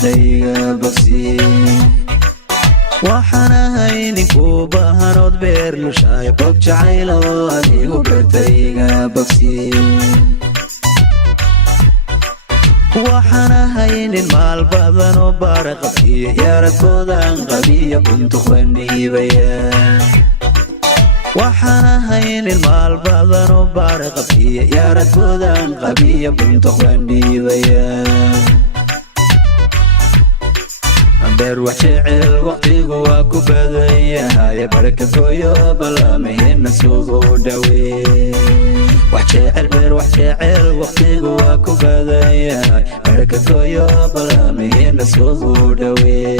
bertayga bogsiye waxana hayniku baahanood beer lushaay bog jacaylo adigu bertayga bogsiye waxana haynin maal badan oo baaraqabiya yaaradkoodan qabiya buntuq bandhiibaya waxana haynin maal badan oo baaraqabiya yaaradkoodan qabiya buntuq bandhiibaya beer wax jecel waqtigu waa ku badan yahay barakadooyo ballamaheenna sugu dhawee wax jecel beer wax jecel waqtigu waa ku badan yahay barakadooyo ballamaheenna sugu dhawee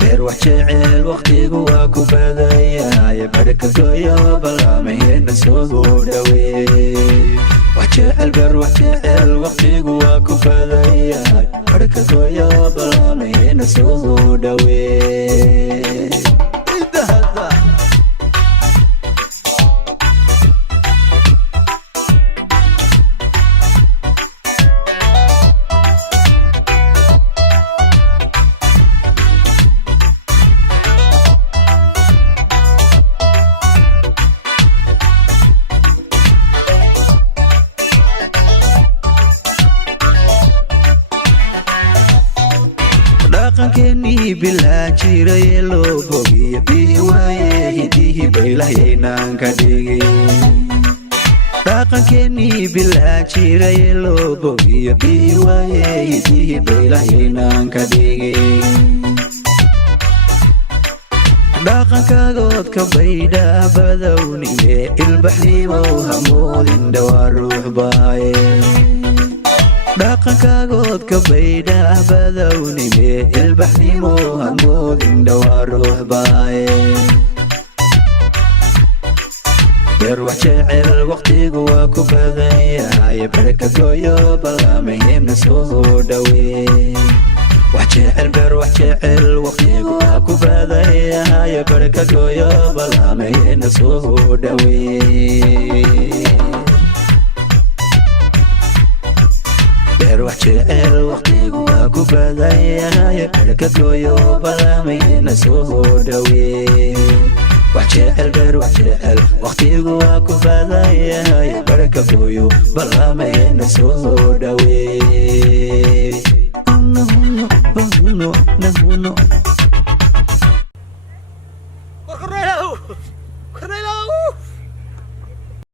beer wax jecel waqtigu waa ku badan yahay barakadooyo ballamaheenna sugu dhawee وجعل بر وجعل وقتي جواك فذايا بركة ويا بلامي نسود وين كني بلا جيري لو بوغي بيوايه هديه بيلاينان كديغي راقن كني بلا جيري لو بوغي بيوايه هديه بيلاينان كديغي راقن كاغود كبيدا بدوني البحري وهمود دوار روح بايه dhaqankaagood ka baydha badownime ilbaxnimo hamoodin dhowaa ruux baaye beer wax jecel waqtigu waa ku badan yahay barakadooyo ballamaheenna soo dhawee wax jecel beer wax jecel waqtigu waa ku badan yahay barakadooyo ballamaheenna soo dhawee وحجعل وقتك واكو بدايا بركدويو بلامينا سوداوي وحجعل بر وحجعل وقتك واكو بدايا بركدويو بلامينا سوداوي